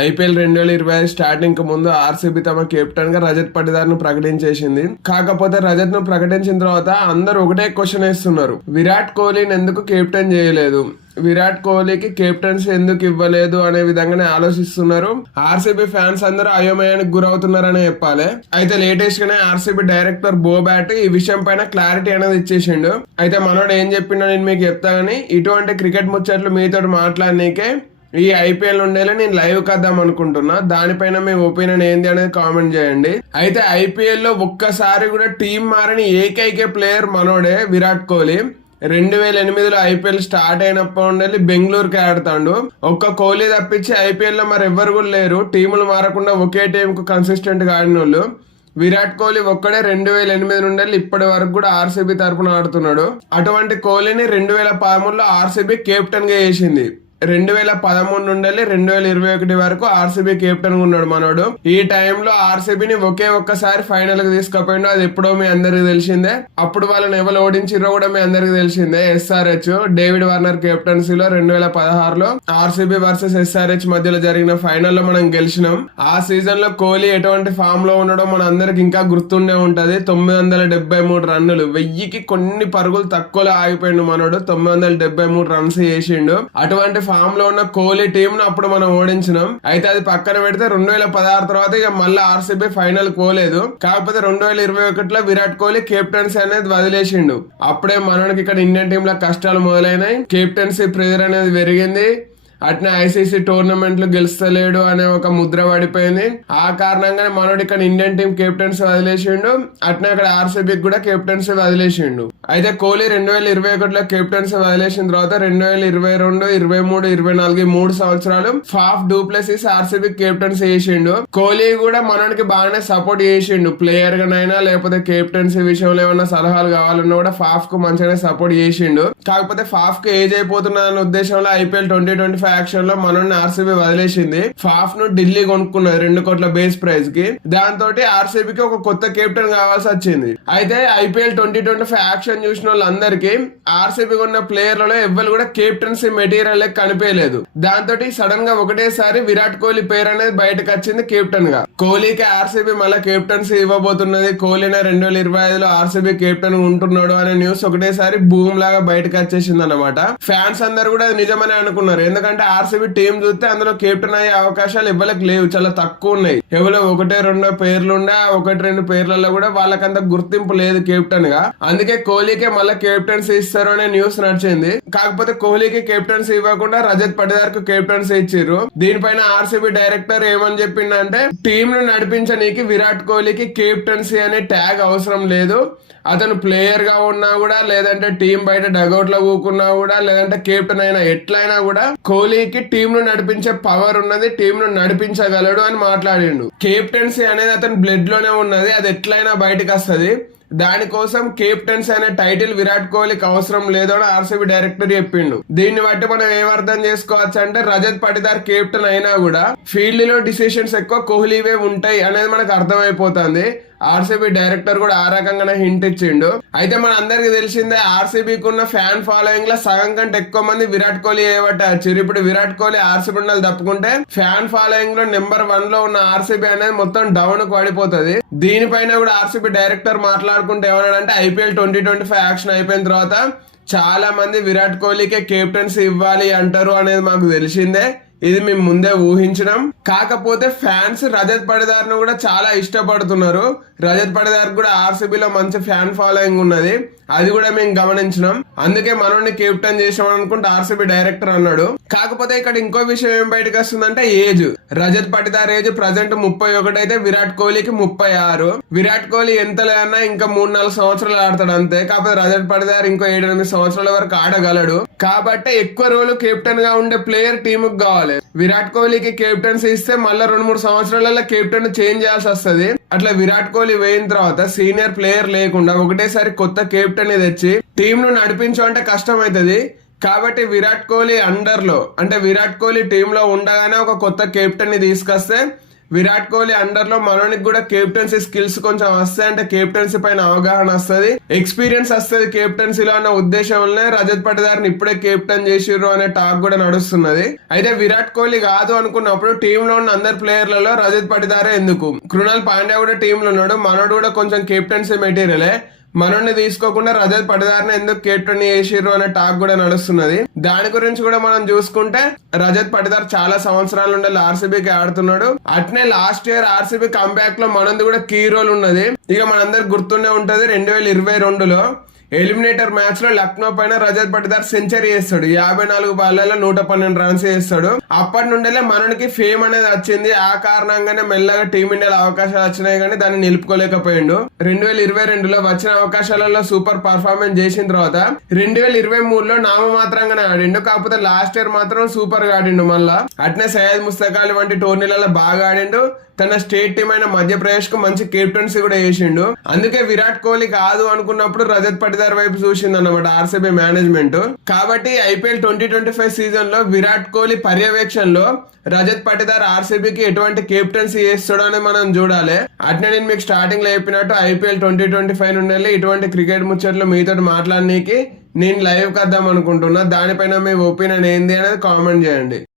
IPL 2025 starting కు ముందు RCB తమ కెప్టెన్ గా రజత్ పటిదార్ ను ప్రకటించేసింది. కాకపోతే రజత్ ను ప్రకటించిన తర్వాత అందరూ ఒకటే క్వశ్చన్ వేస్తున్నారు, విరాట్ కోహ్లీని ఎందుకు కెప్టెన్ చేయలేదు, విరాట్ కోహ్లీకి కెప్టెన్సీ ఎందుకు ఇవ్వలేదు అనే విధంగానే ఆలోచిస్తున్నారు. ఆర్సీబీ ఫ్యాన్స్ అందరూ అయోమయానికి గురవుతున్నారని చెప్పాలి. అయితే లేటెస్ట్ గానే ఆర్సీబీ డైరెక్టర్ బో బ్యాట్ ఈ విషయం పైన క్లారిటీ అనేది ఇచ్చేసిండు. అయితే మనోడు ఏం చెప్పిండో నేను మీకు చెప్తా గానీ, ఇటువంటి క్రికెట్ ముచ్చట్లు మీతో మాట్లాడనీకే ఈ ఐపీఎల్ ఉండేలా నేను లైవ్ కద్దాం అనుకుంటున్నా. దానిపైన మీ ఒపీనియన్ ఏంది అనేది కామెంట్ చేయండి. అయితే ఐపీఎల్ లో ఒక్కసారి కూడా టీం మారని ఏకైక ప్లేయర్ మనోడే విరాట్ కోహ్లీ. 2008లో ఐపీఎల్ స్టార్ట్ అయినప్పటి నుండి బెంగళూరుకి ఆడుతాడు. ఒక్క కోహ్లీ తప్పించి ఐపీఎల్ లో మరి ఎవ్వరు కూడా లేరు టీములు మారకుండా ఒకే టీం కు కన్సిస్టెంట్ గా ఆడిన వాళ్ళు. విరాట్ కోహ్లీ ఒక్కడే 2008 నుండి ఇప్పటి వరకు కూడా ఆర్సీబీ తరపున ఆడుతున్నాడు. అటువంటి కోహ్లీని 2013లో ఆర్సీబీ కెప్టెన్ గా చేసింది. 2013 నుండి 2021 వరకు ఆర్సీబీ కెప్టెన్ గా ఉన్నాడు మనోడు. ఈ టైంలో ఆర్సీబీని ఒక్కసారి ఫైనల్ కి తీసుకుపోయిండు. అది ఎప్పుడో మీ అందరికి తెలిసిందే. అప్పుడు వాళ్ళని ఎవరు ఓడించిరో కూడా మీ అందరికి తెలిసిందే. ఎస్ఆర్హెచ్ డేవిడ్ వార్నర్ కెప్టెన్సీలో 2016లో ఆర్సీబీ వర్సెస్ ఎస్ఆర్హెచ్ మధ్యలో జరిగిన ఫైనల్ లో మనం గెలిచినాం. ఆ సీజన్ లో కోహ్లీ ఎటువంటి ఫామ్ లో ఉండడం మన అందరికి ఇంకా గుర్తుండే ఉంటది. 973 రన్నులు, 1000కి కొన్ని పరుగులు తక్కువలో ఆగిపోయిండు మనోడు. 973 రన్స్ చేసిండు. అటువంటి ఫామ్ లో ఉన్న కోహ్లీ టీం ను అప్పుడు మనం ఓడించినాం. అయితే అది పక్కన పెడితే 2016 తర్వాత ఇక మళ్ళీ ఆర్సీబీ ఫైనల్ పోలేదు. కాకపోతే 2021లో విరాట్ కోహ్లీ కెప్టెన్సీ అనేది వదిలేసిండు. అప్పుడే మనోడికి ఇక్కడ ఇండియన్ టీమ్ లో కష్టాలు మొదలైనాయి. కెప్టెన్సీ ప్రెజర్ అనేది పెరిగింది. అట్నే ఐసీసీ టోర్నమెంట్లు గెలుస్తలేడు అనే ఒక ముద్ర పడిపోయింది. ఆ కారణంగానే మనోడు ఇక్కడ ఇండియన్ టీం కెప్టెన్సీ వదిలేసిండు. అట్నే అక్కడ ఆర్సీబీకి కూడా కెప్టెన్సీ వదిలేసిండు. అయితే కోహ్లీ 2021లో కెప్టెన్సీ వదిలేసిన తర్వాత 2022, 23, 24 3 సంవత్సరాలు ఫాఫ్ డూప్లెసిస్ ఆర్సీబీ కెప్టెన్సీ చేసిండు. కోహ్లీ కూడా మనోడికి బాగానే సపోర్ట్ చేసిండు. ప్లేయర్ గానైనా లేకపోతే కెప్టెన్సీ విషయంలో ఏమన్నా సలహాలు కావాలన్నా కూడా ఫాఫ్ కు మంచిగానే సపోర్ట్ చేసిండు. కాకపోతే ఫాఫ్ కు ఏజ్ అయిపోతున్న ఉద్దేశంలో ఐపీఎల్ 2025 యాక్షన్ లో మనోడిని ఆర్సీబీ వదిలేసింది. ఫాఫ్ ను ఢిల్లీ కొనుక్కున్నది 2 కోట్ల బేస్ ప్రైజ్ కి. దాంతో ఆర్సీబీకి ఒక కొత్త కెప్టెన్ కావాల్సి వచ్చింది. అయితే ఐపీఎల్ 2025 యాక్షన్ చూసిన వాళ్ళందరికీ ఆర్సీబీ ఉన్న ప్లేయర్లలో ఎవ్వరు కూడా కెప్టెన్సీ మెటీరియల్ కనిపించలేదు. దాంతో సడన్ గా ఒకటేసారి విరాట్ కోహ్లీ పేరు అనేది బయటకు వచ్చింది కెప్టెన్ గా. కోహ్లీకి ఆర్సీబీ మళ్ళీ కెప్టెన్సీ ఇవ్వబోతున్నది, కోహ్లీనే 2025లో ఆర్సీబీ కెప్టెన్ ఉంటున్నాడు అనే న్యూస్ ఒకటేసారి భూమి లాగా బయటకు వచ్చేసింది అన్నమాట. ఫ్యాన్స్ అందరు కూడా అది నిజమని అనుకున్నారు. ఎందుకంటే ఆర్సీబీ టీం చూస్తే అందులో కెప్టెన్ అయ్యే అవకాశాలు ఇవ్వలేక లేవు, చాలా తక్కువ ఉన్నాయి. ఎవరో 1-2 పేర్లు ఉండే 1-2 పేర్లలో కూడా వాళ్ళకంత గుర్తింపు లేదు కెప్టెన్ గా. అందుకే కోహ్లీకే మళ్ళీ కెప్టెన్సీ ఇస్తారు అనే న్యూస్ నడిచింది. కాకపోతే కోహ్లీకి కెప్టెన్సీ ఇవ్వకుండా రజత్ పటిదార్ కు కెప్టెన్సీ ఇచ్చారు. దీనిపైన ఆర్సీబీ డైరెక్టర్ ఏమని చెప్పిందంటే, టీం ను నడిపించనీకి విరాట్ కోహ్లీకి కెప్టెన్సీ అనే ట్యాగ్ అవసరం లేదు. అతను ప్లేయర్ గా ఉన్నా కూడా, లేదంటే టీం బయట డగౌట్ లో కూకున్నా కూడా, లేదంటే కెప్టెన్ అయినా ఎట్లయినా కూడా కోహ్లీకి టీం ను నడిపించే పవర్ ఉన్నది, టీం ను నడిపించగలడు అని మాట్లాడిండు. కెప్టెన్సీ అనేది అతని బ్లడ్ లోనే ఉన్నది, అది ఎట్లయినా బయటకు వస్తుంది. దానికోసం కెప్టెన్సీ అనే టైటిల్ విరాట్ కోహ్లీకి అవసరం లేదు అని ఆర్సీబీ డైరెక్టర్ చెప్పిండు. దీన్ని బట్టి మనం ఏమర్థం చేసుకోవచ్చు అంటే, రజత్ పటిదార్ కెప్టెన్ అయినా కూడా ఫీల్డ్ లో డిసిషన్స్ ఎక్కువ కోహ్లీవే ఉంటాయి అనేది మనకు అర్థమైపోతుంది. ఆర్సీబీ డైరెక్టర్ కూడా ఆ రకంగానే హింట్ ఇచ్చిండు. అయితే మన అందరికి తెలిసిందే, ఆర్సీబీకి ఉన్న ఫ్యాన్ ఫాలోయింగ్ లో సగం కంటే ఎక్కువ మంది విరాట్ కోహ్లీ చేయబట్టారు. ఇప్పుడు విరాట్ కోహ్లీ ఆర్సీబీ ఉండాలి తప్పుకుంటే ఫ్యాన్ ఫాలోయింగ్ లో నెంబర్ 1 లో ఉన్న ఆర్సీబీ అనేది మొత్తం డౌన్ కు పడిపోతుంది. దీనిపైన కూడా ఆర్సీబీ డైరెక్టర్ మాట్లాడుకుంటే ఏమన్నాడంటే, ఐపీఎల్ 2025 యాక్షన్ అయిపోయిన తర్వాత చాలా మంది విరాట్ కోహ్లీకే కెప్టెన్సీ ఇవ్వాలి అంటారు అనేది మాకు తెలిసిందే. ఇది మేము ముందే ఊహించినాం. కాకపోతే ఫ్యాన్స్ రజత్ పటిదార్ ను కూడా చాలా ఇష్టపడుతున్నారు. రజత్ పటిదార్ కూడా ఆర్సీబీలో మంచి ఫ్యాన్ ఫాలోయింగ్ ఉన్నది, అది కూడా మేము గమనించినాం. అందుకే మనోడిని కెప్టెన్ చేసాం అనుకుంటే ఆర్సీబీ డైరెక్టర్ అన్నాడు. కాకపోతే ఇక్కడ ఇంకో విషయం ఏం బయటకు వస్తుందంటే, age. Rajat Patidar age present 31 అయితే విరాట్ కోహ్లీకి 36. విరాట్ కోహ్లీ ఎంత లేదన్నా ఇంకా 3-4 సంవత్సరాలు ఆడతాడు అంతే. కాకపోతే రజత్ పటిదార్ ఇంకో 7-8 సంవత్సరాల వరకు ఆడగలడు. కాబట్టి ఎక్కువ రోజులు కెప్టెన్ గా ఉండే ప్లేయర్ టీమ్ కు కావాలి. విరాట్ కోహ్లీకి కెప్టెన్సీ ఇస్తే మళ్ళీ 2-3 సంవత్సరాలలో కెప్టెన్ చేంజ్ చేయాల్సి వస్తుంది. అట్లా విరాట్ కోహ్లీ పోయిన తర్వాత సీనియర్ ప్లేయర్ లేకుండా ఒకటేసారి కొత్త కెప్టెన్ తెచ్చి టీం ను నడిపించమంటే కష్టం అవుతుంది. కాబట్టి విరాట్ కోహ్లీ అండర్ లో, అంటే విరాట్ కోహ్లీ టీమ్ లో ఉండగానే ఒక కొత్త కెప్టెన్ ని తీసుకొస్తే విరాట్ కోహ్లీ అండర్ లో మనోనికి కూడా కెప్టెన్సీ స్కిల్స్ కొంచెం వస్తాయి, అంటే కెప్టెన్సీ పైన అవగాహన వస్తుంది, ఎక్స్పీరియన్స్ వస్తుంది కెప్టెన్సీలో అన్న ఉద్దేశం వల్లనే రజత్ పటిదార్ని ఇప్పుడే కెప్టెన్ చేసిర్రు అనే టాక్ కూడా నడుస్తున్నది. అయితే విరాట్ కోహ్లీ కాదు అనుకున్నప్పుడు టీమ్ లో ఉన్న అందరు ప్లేయర్లలో రజత్ పటిదారే ఎందుకు? కృణాల్ పాండ్యా కూడా టీమ్ లో ఉన్నాడు, మనోడు కూడా కొంచెం కెప్టెన్సీ మెటీరియలే, మనోడిని తీసుకోకుండా రజత్ పటిదార్ని ఎందుకు కెప్టెన్ చేసిర్రు అనే టాక్ కూడా నడుస్తున్నది. దాని గురించి కూడా మనం చూసుకుంటే రజత్ పటిదార్ చాలా సంవత్సరాల నుండి ఆర్సీబీకి ఆడుతున్నాడు. అట్నే లాస్ట్ ఇయర్ ఆర్సీబీ కంబ్యాక్ లో మనది కూడా కీ రోల్ ఉన్నది. ఇక మనందరికి గుర్తుండే ఉంటది 2022లో ఎలిమినేటర్ మ్యాచ్ లో లక్నో పైన రజత్ పటిదార్ సెంచరీ చేస్తాడు, 54 బాళ్లలో 112 రన్స్ చేస్తాడు. అప్పటి నుండే మనకి ఫేమ్ అనేది వచ్చింది. ఆ కారణంగానే మెల్లగా టీమిండియాలో అవకాశాలు వచ్చినాయి కానీ దాన్ని నిలుపుకోలేకపోయిండు. 2022లో వచ్చిన అవకాశాలలో సూపర్ పర్ఫార్మెన్స్ చేసిన తర్వాత 2023లో నామమాత్రంగానే ఆడిండు, కాకపోతే లాస్ట్ ఇయర్ మాత్రం సూపర్ గా ఆడిండు. మళ్ళా అట్నే సయ్యద్ ముస్తక్ అలీ వంటి టోర్నీలలో బాగా ఆడిండు. తన స్టేట్ టీం అయిన మధ్యప్రదేశ్ కు మంచి కెప్టెన్సీ కూడా చేసిండు. అందుకే విరాట్ కోహ్లీ కాదు అనుకున్నప్పుడు రజత్ పటిదార్ వైపు చూసింది అన్నమాట ఆర్సీబీ మేనేజ్మెంట్. కాబట్టి ఐపీఎల్ 2025 సీజన్ లో విరాట్ కోహ్లీ పర్యవేక్షణలో రజత్ పటిదార్ ఆర్సీబీకి ఎటువంటి కెప్టెన్సీ చేస్తాడో అని మనం చూడాలి. అట్నే నేను మీకు స్టార్టింగ్ లో చెప్పినట్టు ఐపీఎల్ 2025 నుండి ఇటువంటి క్రికెట్ ముచ్చట్లు మీతో మాట్లాడనీకి నేను లైవ్ కద్దాం అనుకుంటున్నా. దానిపైన మీ ఒపీనియన్ ఏంది అనేది కామెంట్ చేయండి.